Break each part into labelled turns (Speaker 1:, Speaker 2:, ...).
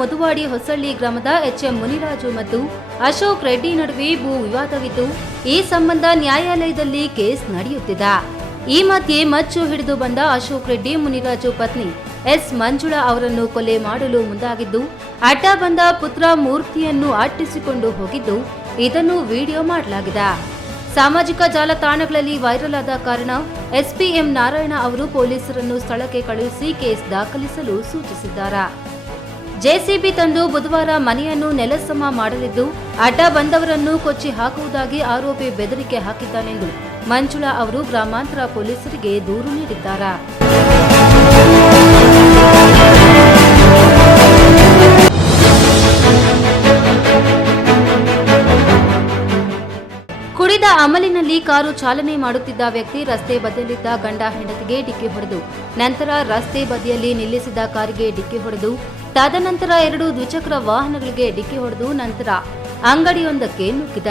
Speaker 1: ಮುದುವಾಡಿ ಹೊಸಳ್ಳಿ ಗ್ರಾಮದ ಎಚ್ಎಂ ಮುನಿರಾಜು ಮತ್ತು ಅಶೋಕ್ ರೆಡ್ಡಿ ನಡುವೆ ಭೂ ವಿವಾದವಿದ್ದು, ಈ ಸಂಬಂಧ ನ್ಯಾಯಾಲಯದಲ್ಲಿ ಕೇಸ್ ನಡೆಯುತ್ತಿದೆ. ಈ ಮಧ್ಯೆ ಮಚ್ಚು ಹಿಡಿದು ಬಂದ ಅಶೋಕ್ ರೆಡ್ಡಿ, ಮುನಿರಾಜು ಪತ್ನಿ ಎಸ್ ಮಂಜುಳಾ ಅವರನ್ನು ಕೊಲೆ ಮಾಡಲು ಮುಂದಾಗಿದ್ದು, ಅಡ್ಡ ಬಂದ ಪುತ್ರ ಮೂರ್ತಿಯನ್ನು ಅಟ್ಟಿಸಿಕೊಂಡು ಹೋಗಿದ್ದು, ಇದನ್ನು ವಿಡಿಯೋ ಮಾಡಲಾಗಿದೆ. ಸಾಮಾಜಿಕ ಜಾಲತಾಣಗಳಲ್ಲಿ ವೈರಲ್ ಆದ ಕಾರಣ ಎಸ್ಪಿಎಂ ನಾರಾಯಣ ಅವರು ಪೊಲೀಸರನ್ನು ಸ್ಥಳಕ್ಕೆ ಕಳುಹಿಸಿ ಕೇಸ್ ದಾಖಲಿಸಲು ಸೂಚಿಸಿದ್ದಾರೆ. ಜೆಸಿಬಿ ತಂದು ಬುಧವಾರ ಮನೆಯನ್ನು ನೆಲಸಮ ಮಾಡಲಿದ್ದು, ಅಡ್ಡ ಬಂದವರನ್ನು ಕೊಚ್ಚಿ ಹಾಕುವುದಾಗಿ ಆರೋಪಿ ಬೆದರಿಕೆ ಹಾಕಿದ್ದಾನೆಂದು ಮಂಜುಳಾ ಅವರು ಗ್ರಾಮಾಂತರ ಪೊಲೀಸರಿಗೆ ದೂರು ನೀಡಿದ್ದಾರೆ. ಕುಡಿದ ಅಮಲಿನಲ್ಲಿ ಕಾರು ಚಾಲನೆ ಮಾಡುತ್ತಿದ್ದ ವ್ಯಕ್ತಿ ರಸ್ತೆ ಬದಿಯಲ್ಲಿದ್ದ ಗಂಡ ಹೆಂಡತಿಗೆ ಡಿಕ್ಕಿ ಹೊಡೆದು, ನಂತರ ರಸ್ತೆ ಬದಿಯಲ್ಲಿ ನಿಲ್ಲಿಸಿದ ಕಾರಿಗೆ ಡಿಕ್ಕಿ ಹೊಡೆದು ತದನಂತರ ಎರಡು ದ್ವಿಚಕ್ರ ವಾಹನಗಳಿಗೆ ಡಿಕ್ಕಿ ಹೊಡೆದು ನಂತರ ಅಂಗಡಿಯೊಂದಕ್ಕೆ ನುಗ್ಗಿದ.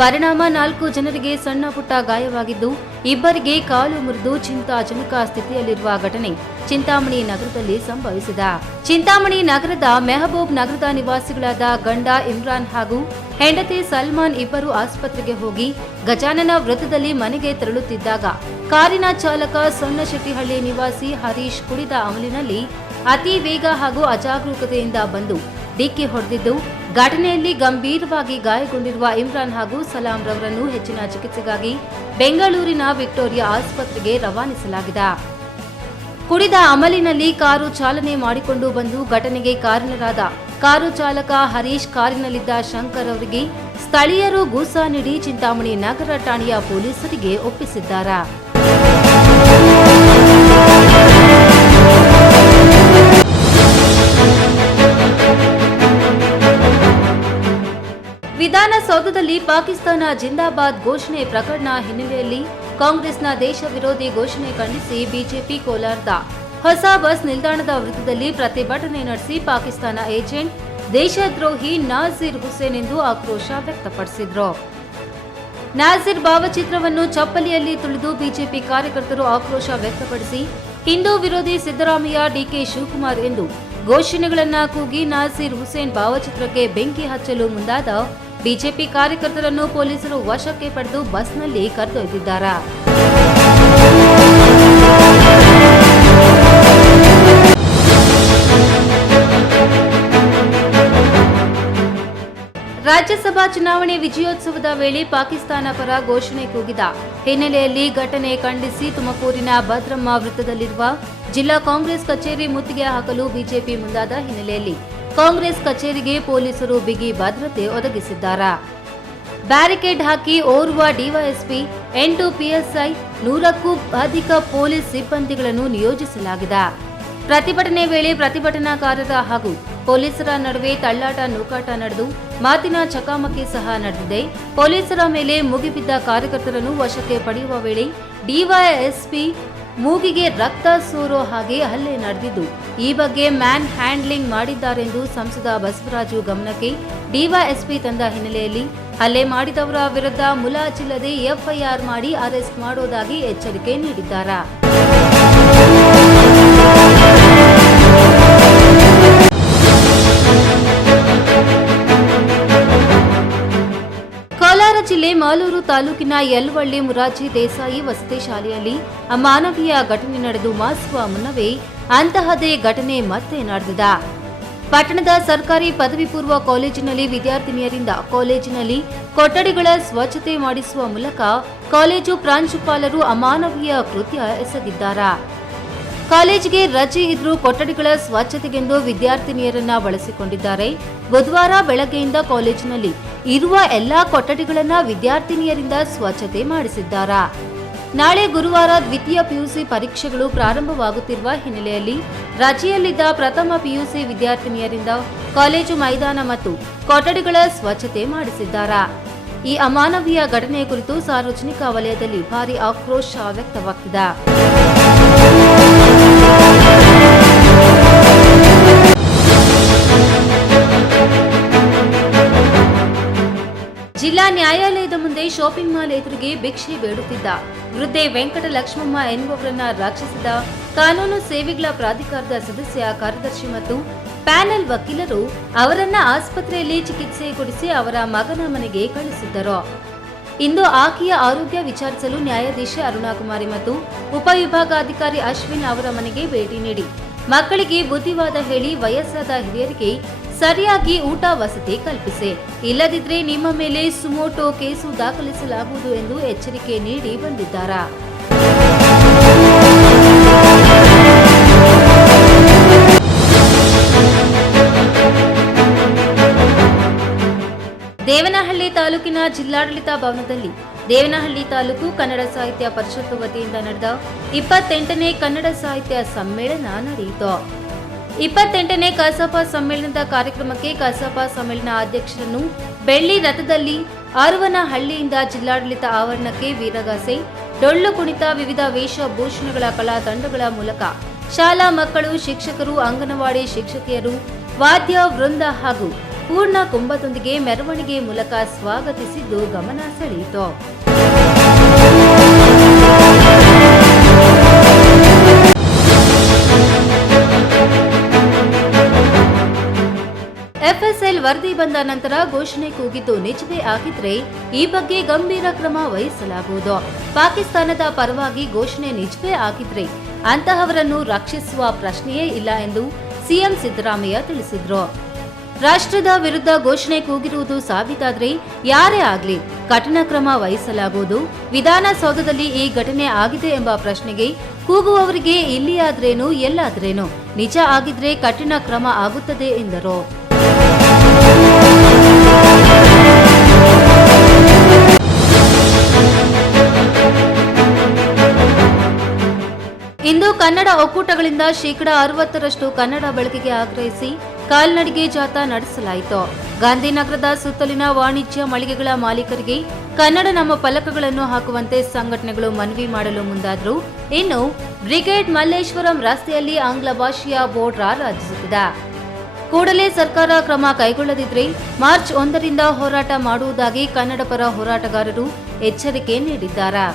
Speaker 1: ಪರಿಣಾಮ ನಾಲ್ಕು ಜನರಿಗೆ ಸಣ್ಣ ಪುಟ್ಟ ಗಾಯವಾಗಿದ್ದು, ಇಬ್ಬರಿಗೆ ಕಾಲು ಮುರಿದು ಚಿಂತಾಜನಕ ಸ್ಥಿತಿಯಲ್ಲಿರುವ ಘಟನೆ ಚಿಂತಾಮಣಿ ನಗರದಲ್ಲಿ ಸಂಭವಿಸಿದ. ಚಿಂತಾಮಣಿ ನಗರದ ಮೆಹಬೂಬ್ ನಗರದ ನಿವಾಸಿಗಳಾದ ಗಂಡ ಇಮ್ರಾನ್ ಹಾಗೂ ಹೆಂಡತಿ ಸಲ್ಮಾನ್ ಇಬ್ಬರು ಆಸ್ಪತ್ರೆಗೆ ಹೋಗಿ ಗಜಾನನ ವೃತ್ತದಲ್ಲಿ ಮನೆಗೆ ತೆರಳುತ್ತಿದ್ದಾಗ, ಕಾರಿನ ಚಾಲಕ ಸೊನ್ನಶೆಟ್ಟಿಹಳ್ಳಿ ನಿವಾಸಿ ಹರೀಶ್ ಕುಡಿದ ಅಮಲಿನಲ್ಲಿ ಅತಿ ವೇಗ ಹಾಗೂ ಅಜಾಗರೂಕತೆಯಿಂದ ಬಂದು ಡಿಕ್ಕಿ ಹೊಡೆದಿದ್ದು, ಘಟನೆಯಲ್ಲಿ ಗಂಭೀರವಾಗಿ ಗಾಯಗೊಂಡಿರುವ ಇಮ್ರಾನ್ ಹಾಗೂ ಸಲಾಂ ರವರನ್ನು ಹೆಚ್ಚಿನ ಚಿಕಿತ್ಸೆಗಾಗಿ ಬೆಂಗಳೂರಿನ ವಿಕ್ಟೋರಿಯಾ ಆಸ್ಪತ್ರೆಗೆ ರವಾನಿಸಲಾಗಿದೆ. ಕುಡಿದ ಅಮಲಿನಲ್ಲಿ ಕಾರು ಚಾಲನೆ ಮಾಡಿಕೊಂಡು ಬಂದು ಘಟನೆಗೆ ಕಾರಣರಾದ ಕಾರು ಚಾಲಕ ಹರೀಶ್ ಕಾರಿನಲ್ಲಿದ್ದ ಶಂಕರ್ ಅವರಿಗೆ ಸ್ಥಳೀಯರು ಗೂಸ ನೀಡಿ ಚಿಂತಾಮಣಿ ನಗರ ಠಾಣೆಯ ಪೊಲೀಸರಿಗೆ ಒಪ್ಪಿಸಿದ್ದಾರೆ. ವಿಧಾನಸೌಧದಲ್ಲಿ ಪಾಕಿಸ್ತಾನ ಜಿಂದಾಬಾದ್ ಘೋಷಣೆ ಪ್ರಕರಣ ಹಿನ್ನೆಲೆಯಲ್ಲಿ ಕಾಂಗ್ರೆಸ್ನ ದೇಶ ವಿರೋಧಿ ಘೋಷಣೆ ಖಂಡಿಸಿ ಬಿಜೆಪಿ ಕೋಲಾರದ ಹೊಸ ಬಸ್ ನಿಲ್ದಾಣದ ವೃತ್ತದಲ್ಲಿ ಪ್ರತಿಭಟನೆ ನಡೆಸಿ ಪಾಕಿಸ್ತಾನ ಏಜೆಂಟ್ ದೇಶದ್ರೋಹಿ ನಾಜೀರ್ ಹುಸೇನ್ ಎಂದು ಆಕ್ರೋಶ ವ್ಯಕ್ತಪಡಿಸಿದರು. ನಾಜೀರ್ ಭಾವಚಿತ್ರವನ್ನು ಚಪ್ಪಲಿಯಲ್ಲಿ ತುಳಿದು ಬಿಜೆಪಿ ಕಾರ್ಯಕರ್ತರು ಆಕ್ರೋಶ ವ್ಯಕ್ತಪಡಿಸಿ ಹಿಂದೂ ವಿರೋಧಿ ಸಿದ್ದರಾಮಯ್ಯ ಡಿಕೆ ಶಿವಕುಮಾರ್ ಎಂದು ಘೋಷಣೆಗಳನ್ನ ಕೂಗಿ ನಾಸೀರ್ ಹುಸೇನ್ ಭಾವಚಿತ್ರಕ್ಕೆ ಬೆಂಕಿ ಹಚ್ಚಲು ಮುಂದಾದ ಬಿಜೆಪಿ ಕಾರ್ಯಕರ್ತರನ್ನು ಪೊಲೀಸರು ವಶಕ್ಕೆ ಪಡೆದು ಬಸ್ನಲ್ಲಿ ಕರೆದೊಯ್ದಿದ್ದಾರೆ. ರಾಜ್ಯಸಭಾ ಚುನಾವಣೆ ವಿಜಯೋತ್ಸವದ ವೇಳೆ ಪಾಕಿಸ್ತಾನ ಪರ ಘೋಷಣೆ ಕೂಗಿದ. ಹಿನ್ನೆಲೆಯಲ್ಲಿ ಘಟನೆ ಖಂಡಿಸಿ ತುಮಕೂರಿನ ಭದ್ರಮ್ಮ ವೃತ್ತದಲ್ಲಿರುವ ಜಿಲ್ಲಾ ಕಾಂಗ್ರೆಸ್ ಕಚೇರಿ ಮುತ್ತಿಗೆ ಹಾಕಲು ಬಿಜೆಪಿ ಮುಂದಾದ ಹಿನ್ನೆಲೆಯಲ್ಲಿ. ಕಾಂಗ್ರೆಸ್ ಕಚೇರಿಗೆ ಪೊಲೀಸರು ಬಿಗಿ ಭದ್ರತೆ ಒದಗಿಸಿದ್ದಾರೆ. ಬ್ಯಾರಿಕೇಡ್ ಹಾಕಿ ಓರ್ವ ಡಿವೈಎಸ್ಪಿ, ಎಂಟು ಪಿಎಸ್ಐ, ನೂರಕ್ಕೂ ಅಧಿಕ ಪೊಲೀಸ್ ಸಿಬ್ಬಂದಿಗಳನ್ನು ನಿಯೋಜಿಸಲಾಗಿದೆ. ಪ್ರತಿಭಟನೆ ವೇಳೆ ಪ್ರತಿಭಟನಾಕಾರರ ಹಾಗೂ ಪೊಲೀಸರ ನಡುವೆ ತಳ್ಳಾಟ ನೂಕಾಟ ನಡೆದು ಮಾತಿನ ಚಕಾಮಕಿ ಸಹ ನಡೆದಿದೆ. ಪೊಲೀಸರ ಮೇಲೆ ಮುಗಿಬಿದ್ದ ಕಾರ್ಯಕರ್ತರನ್ನು ವಶಕ್ಕೆ ಪಡೆಯುವ ವೇಳೆ ಡಿವೈಎಸ್ಪಿ ಮೂಗಿಗೆ ರಕ್ತ ಸೋರೋ ಹಾಗೆ ಹಲ್ಲೆ ನಡೆದಿದ್ದು, ಈ ಬಗ್ಗೆ ಮ್ಯಾನ್ ಹ್ಯಾಂಡ್ಲಿಂಗ್ ಮಾಡಿದ್ದಾರೆಂದು ಸಂಸದ ಬಸವರಾಜು ಗಮನಕ್ಕೆ ಡಿವೈಎಸ್ಪಿ ತಂದ ಹಿನ್ನೆಲೆಯಲ್ಲಿ ಹಲ್ಲೆ ಮಾಡಿದವರ ವಿರುದ್ಧ ಮುಲಾಜಿಲ್ಲದೆ ಎಫ್ಐಆರ್ ಮಾಡಿ ಅರೆಸ್ಟ್ ಮಾಡೋದಾಗಿ ಎಚ್ಚರಿಕೆ ನೀಡಿದ್ದಾರೆ? ತಾಲೂಕಿನ ಯಲ್ವಳ್ಳಿ ಮುರಾರ್ಜಿ ದೇಸಾಯಿ ವಸತಿ ಶಾಲೆಯಲ್ಲಿ ಅಮಾನವೀಯ ಘಟನೆ ನಡೆದು ಮಾಸುವ ಮುನ್ನವೇ ಅಂತಹದೇ ಘಟನೆ ಮತ್ತೆ ನಡೆದಿದೆ. ಪಟ್ಟಣದ ಸರ್ಕಾರಿ ಪದವಿ ಪೂರ್ವ ಕಾಲೇಜಿನಲ್ಲಿ ವಿದ್ಯಾರ್ಥಿನಿಯರಿಂದ ಕಾಲೇಜಿನಲ್ಲಿ ಕೊಠಡಿಗಳ ಸ್ವಚ್ಛತೆ ಮಾಡಿಸುವ ಮೂಲಕ ಕಾಲೇಜು ಪ್ರಾಂಶುಪಾಲರು ಅಮಾನವೀಯ ಕೃತ್ಯ ಎಸಗಿದ್ದಾರೆ. ಕಾಲೇಜಿಗೆ ರಜೆ ಇದ್ರೂ ಕೊಠಡಿಗಳ ಸ್ವಚ್ಛತೆಗೆಂದು ವಿದ್ಯಾರ್ಥಿನಿಯರನ್ನ ಬಳಸಿಕೊಂಡಿದ್ದಾರೆ. ಬುಧವಾರ ಬೆಳಗ್ಗೆಯಿಂದ ಕಾಲೇಜಿನಲ್ಲಿ ಇರುವ ಎಲ್ಲಾ ಕೊಠಡಿಗಳನ್ನ ವಿದ್ಯಾರ್ಥಿನಿಯರಿಂದ ಸ್ವಚ್ಛತೆ ಮಾಡಿಸಿದ್ದಾರೆ? ನಾಳೆ ಗುರುವಾರ ದ್ವಿತೀಯ ಪಿಯುಸಿ ಪರೀಕ್ಷೆಗಳು ಪ್ರಾರಂಭವಾಗುತ್ತಿರುವ ಹಿನ್ನೆಲೆಯಲ್ಲಿ ರಜೆಯಲ್ಲಿದ್ದ ಪ್ರಥಮ ಪಿಯುಸಿ ವಿದ್ಯಾರ್ಥಿನಿಯರಿಂದ ಕಾಲೇಜು ಮೈದಾನ ಮತ್ತು ಕೊಠಡಿಗಳ ಸ್ವಚ್ಛತೆ ಮಾಡಿಸಿದ್ದಾರೆ? ಈ ಅಮಾನವೀಯ ಘಟನೆ ಕುರಿತು ಸಾರ್ವಜನಿಕ ವಲಯದಲ್ಲಿ ಭಾರಿ ಆಕ್ರೋಶ ವ್ಯಕ್ತವಾಗ್ತಿದೆ. ಜಿಲ್ಲಾ ನ್ಯಾಯಾಲಯದ ಮುಂದೆ ಶಾಪಿಂಗ್ ಮಾಲ್ ಎದುರಿಗೆ ಭಿಕ್ಷೆ ಬೇಡುತ್ತಿದ್ದ. ವೃದ್ಧೆ ವೆಂಕಟ ಲಕ್ಷ್ಮಮ್ಮ ಎನ್ನುವವರನ್ನ ರಕ್ಷಿಸಿದ ಕಾನೂನು ಸೇವೆಗಳ ಪ್ರಾಧಿಕಾರದ ಸದಸ್ಯ, ಕಾರ್ಯದರ್ಶಿ ಮತ್ತು ಪ್ಯಾನೆಲ್ ವಕೀಲರು ಅವರನ್ನ ಆಸ್ಪತ್ರೆಯಲ್ಲಿ ಚಿಕಿತ್ಸೆ ಕೊಡಿಸಿ ಅವರ ಮಗನ ಮನೆಗೆ ಕಳಿಸಿದ್ದರು ಇಂದು ಆಕೆಯ ಆರೋಗ್ಯ ವಿಚಾರಿಸಲು ನ್ಯಾಯಾಧೀಶ ಅರುಣಾಕುಮಾರಿ ಮತ್ತು ಉಪವಿಭಾಗಾಧಿಕಾರಿ ಅಶ್ವಿನ್ ಅವರ ಮನೆಗೆ ಭೇಟಿ ನೀಡಿ. ಮಕ್ಕಳಿಗೆ ಬುದ್ಧಿವಾದ ಹೇಳಿ ವಯಸ್ಸಾದ ಹಿರಿಯರಿಗೆ ಸರಿಯಾಗಿ ಊಟ ವಸತಿ ಕಲ್ಪಿಸಿ. ಇಲ್ಲದಿದ್ರೆ ನಿಮ್ಮ ಮೇಲೆ ಸುಮೋಟೋ ಕೇಸು ದಾಖಲಿಸಲಾಗುವುದು ಎಂದು ಎಚ್ಚರಿಕೆ ನೀಡಿ ಬಂದಿದ್ದಾರೆ. ದೇವನಹಳ್ಳಿ ತಾಲೂಕಿನ ಜಿಲ್ಲಾಡಳಿತ ಭವನದಲ್ಲಿ ದೇವನಹಳ್ಳಿ ತಾಲೂಕು ಕನ್ನಡ ಸಾಹಿತ್ಯ ಪರಿಷತ್ತು ವತಿಯಿಂದ ನಡೆದ ಇಪ್ಪತ್ತೆಂಟನೇ ಕನ್ನಡ ಸಾಹಿತ್ಯ ಸಮ್ಮೇಳನ ನಡೆಯಿತು. ಇಪ್ಪತ್ತೆಂಟನೇ ಕಸಾಪ ಸಮ್ಮೇಳನದ ಕಾರ್ಯಕ್ರಮಕ್ಕೆ ಕಸಾಪ ಸಮ್ಮೇಳನ ಅಧ್ಯಕ್ಷರನ್ನು ಬೆಳ್ಳಿ ರಥದಲ್ಲಿ ಆರುವನಹಳ್ಳಿಯಿಂದ ಜಿಲ್ಲಾಡಳಿತ ಆವರಣಕ್ಕೆ ವೀರಗಾಸೆ, ಡೊಳ್ಳು ಕುಣಿತ, ವಿವಿಧ ವೇಷಭೂಷಣಗಳ ಕಲಾ ತಂಡಗಳ ಮೂಲಕ ಶಾಲಾ ಮಕ್ಕಳು, ಶಿಕ್ಷಕರು, ಅಂಗನವಾಡಿ ಶಿಕ್ಷಕಿಯರು, ವಾದ್ಯ, ವೃಂದ ಹಾಗೂ ಪೂರ್ಣ ಕುಂಭದೊಂದಿಗೆ ಮೆರವಣಿಗೆ ಮೂಲಕ ಸ್ವಾಗತಿಸಿದ್ದು ಗಮನ ಸೆಳೆಯಿತು. ಬಂದ ನಂತರ ಘೋಷಣೆ ಕೂಗಿದ್ದು ನಿಜವೇ ಆಗಿದ್ರೆ ಈ ಬಗ್ಗೆ ಗಂಭೀರ ಕ್ರಮ ವಹಿಸಲಾಗುವುದು. ಪಾಕಿಸ್ತಾನದ ಪರವಾಗಿ ಘೋಷಣೆ ನಿಜವೇ ಆಗಿದ್ರೆ ಅಂತಹವರನ್ನು ರಕ್ಷಿಸುವ ಪ್ರಶ್ನೆಯೇ ಇಲ್ಲ ಎಂದು ಸಿಎಂ ಸಿದ್ದರಾಮಯ್ಯ ತಿಳಿಸಿದ್ರು. ರಾಷ್ಟ್ರದ ವಿರುದ್ಧ ಘೋಷಣೆ ಕೂಗಿರುವುದು ಸಾಬೀತಾದ್ರೆ ಯಾರೇ ಆಗ್ಲಿ ಕಠಿಣ ಕ್ರಮ ವಹಿಸಲಾಗುವುದು. ವಿಧಾನಸೌಧದಲ್ಲಿ ಈ ಘಟನೆ ಆಗಿದೆ ಎಂಬ ಪ್ರಶ್ನೆಗೆ ಕೂಗುವವರಿಗೆ ಇಲ್ಲಿಯಾದ್ರೇನು, ಎಲ್ಲಾದ್ರೇನು? ನಿಜ ಆಗಿದ್ರೆ ಕಠಿಣ ಕ್ರಮ ಆಗುತ್ತದೆ ಎಂದರು. ಕನ್ನಡ ಒಕ್ಕೂಟಗಳಿಂದ ಶೇಕಡಾ ಅರವತ್ತರಷ್ಟು ಕನ್ನಡ ಬಳಕೆಗೆ ಆಗ್ರಹಿಸಿ ಕಾಲ್ನಡಿಗೆ ಜಾಥಾ ನಡೆಸಲಾಯಿತು. ಗಾಂಧಿನಗರದ ಸುತ್ತಲಿನ ವಾಣಿಜ್ಯ ಮಳಿಗೆಗಳ ಮಾಲೀಕರಿಗೆ ಕನ್ನಡ ನಮ್ಮ ಫಲಕಗಳನ್ನು ಹಾಕುವಂತೆ ಸಂಘಟನೆಗಳು ಮನವಿ ಮಾಡಲು ಮುಂದಾದರು. ಇನ್ನು ಬ್ರಿಗೇಡ್ ಮಲ್ಲೇಶ್ವರಂ ರಸ್ತೆಯಲ್ಲಿ ಆಂಗ್ಲ ಭಾಷೆಯ ಬೋರ್ಡ್ ರಾರಾಜಿಸುತ್ತಿದೆ. ಕೂಡಲೇ ಸರ್ಕಾರ ಕ್ರಮ ಕೈಗೊಳ್ಳದಿದ್ರೆ ಮಾರ್ಚ್ ಒಂದರಿಂದ ಹೋರಾಟ ಮಾಡುವುದಾಗಿ ಕನ್ನಡ ಪರ ಹೋರಾಟಗಾರರು ಎಚ್ಚರಿಕೆ ನೀಡಿದ್ದಾರೆ.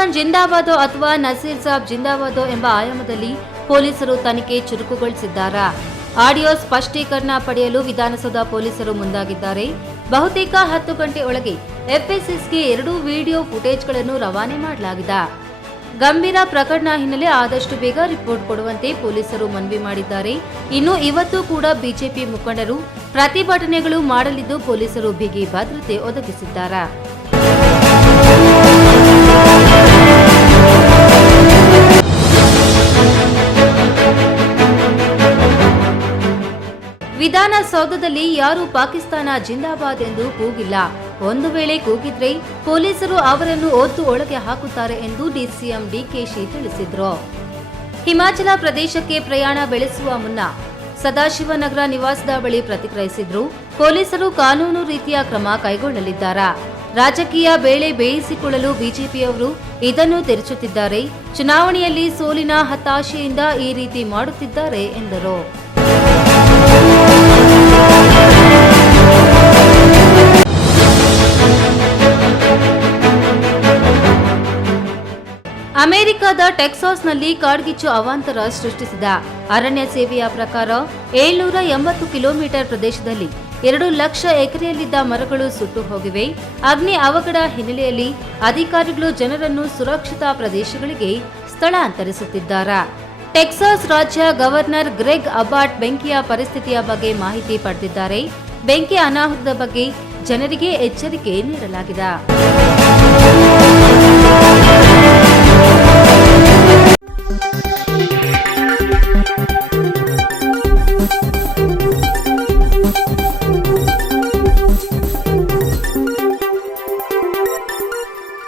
Speaker 1: ಪಾಕಿಸ್ತಾನ್ ಜಿಂದಾಬಾದೋ ಅಥವಾ ನಸೀರ್ ಸಾಬ್ ಜಿಂದಾಬಾದೋ ಎಂಬ ಆಯಾಮದಲ್ಲಿ ಪೊಲೀಸರು ತನಿಖೆ ಚುರುಕುಗೊಳಿಸಿದ್ದಾರೆ. ಆಡಿಯೋ ಸ್ಪಷ್ಟೀಕರಣ ಪಡೆಯಲು ವಿಧಾನಸೌಧ ಪೊಲೀಸರು ಮುಂದಾಗಿದ್ದಾರೆ. ಬಹುತೇಕ ಹತ್ತು ಗಂಟೆ ಒಳಗೆ ಎಫ್ಎಸ್ಎಸ್ಗೆ ಎರಡೂ ವಿಡಿಯೋ ಫುಟೇಜ್ಗಳನ್ನು ರವಾನೆ ಮಾಡಲಾಗಿದೆ. ಗಂಭೀರ ಪ್ರಕರಣ ಹಿನ್ನೆಲೆ ಆದಷ್ಟು ಬೇಗ ರಿಪೋರ್ಟ್ ಕೊಡುವಂತೆ ಪೊಲೀಸರು ಮನವಿ ಮಾಡಿದ್ದಾರೆ. ಇನ್ನು ಇವತ್ತು ಕೂಡ ಬಿಜೆಪಿ ಮುಖಂಡರು ಪ್ರತಿಭಟನೆಗಳು ಮಾಡಲಿದ್ದು ಪೊಲೀಸರು ಬಿಗಿ ಭದ್ರತೆ ಒದಗಿಸಿದ್ದಾರೆ. ವಿಧಾನಸೌಧದಲ್ಲಿ ಯಾರು ಪಾಕಿಸ್ತಾನ ಜಿಂದಾಬಾದ್ ಎಂದು ಕೂಗಿಲ್ಲ. ಒಂದು ವೇಳೆ ಕೂಗಿದ್ರೆ ಪೊಲೀಸರು ಅವರನ್ನು ಒದ್ದು ಒಳಗೆ ಹಾಕುತ್ತಾರೆ ಎಂದು ಡಿಸಿಎಂ ಡಿಕೆಶಿ ತಿಳಿಸಿದ್ರು. ಹಿಮಾಚಲ ಪ್ರದೇಶಕ್ಕೆ ಪ್ರಯಾಣ ಬೆಳೆಸುವ ಮುನ್ನ ಸದಾಶಿವನಗರ ನಿವಾಸದ ಬಳಿ ಪ್ರತಿಕ್ರಿಯಿಸಿದ್ರು ಪೊಲೀಸರು ಕಾನೂನು ರೀತಿಯ ಕ್ರಮ ಕೈಗೊಳ್ಳಲಿದ್ದಾರೆ? ರಾಜಕೀಯ ಬೇಳೆ ಬೇಯಿಸಿಕೊಳ್ಳಲು ಬಿಜೆಪಿಯವರು ಇದನ್ನು ತೆರೆಚುತ್ತಿದ್ದಾರೆ ಚುನಾವಣೆಯಲ್ಲಿ ಸೋಲಿನ ಹತಾಶೆಯಿಂದ ಈ ರೀತಿ ಮಾಡುತ್ತಿದ್ದಾರೆ ಎಂದರು. ಅಮೆರಿಕದ ಟೆಕ್ಸಾಸ್ನಲ್ಲಿ ಕಾಡ್ಗಿಚ್ಚು ಅವಾಂತರ ಸೃಷ್ಟಿಸಿದ ಅರಣ್ಯ ಸೇವೆಯ ಪ್ರಕಾರ ಏಳ್ನೂರ ಎಂಬತ್ತು ಕಿಲೋಮೀಟರ್ ಪ್ರದೇಶದಲ್ಲಿ ಎರಡು ಲಕ್ಷ ಎಕರೆಯಲ್ಲಿದ್ದ ಮರಗಳು ಸುಟ್ಟು ಹೋಗಿವೆ. ಅಗ್ನಿ ಅವಘಡ ಹಿನ್ನೆಲೆಯಲ್ಲಿ ಅಧಿಕಾರಿಗಳು ಜನರನ್ನು ಸುರಕ್ಷಿತ ಪ್ರದೇಶಗಳಿಗೆ ಸ್ಥಳಾಂತರಿಸುತ್ತಿದ್ದಾರೆ? ಟೆಕ್ಸಾಸ್ ರಾಜ್ಯ ಗವರ್ನರ್ ಗ್ರೆಗ್ ಅಬಾಟ್ ಬೆಂಕಿಯ ಪರಿಸ್ಥಿತಿಯ ಬಗ್ಗೆ ಮಾಹಿತಿ ಪಡೆದಿದ್ದಾರೆ. ಬೆಂಕಿ ಅನಾಹುತದ ಬಗ್ಗೆ ಜನರಿಗೆ ಎಚ್ಚರಿಕೆ ನೀಡಲಾಗಿದೆ.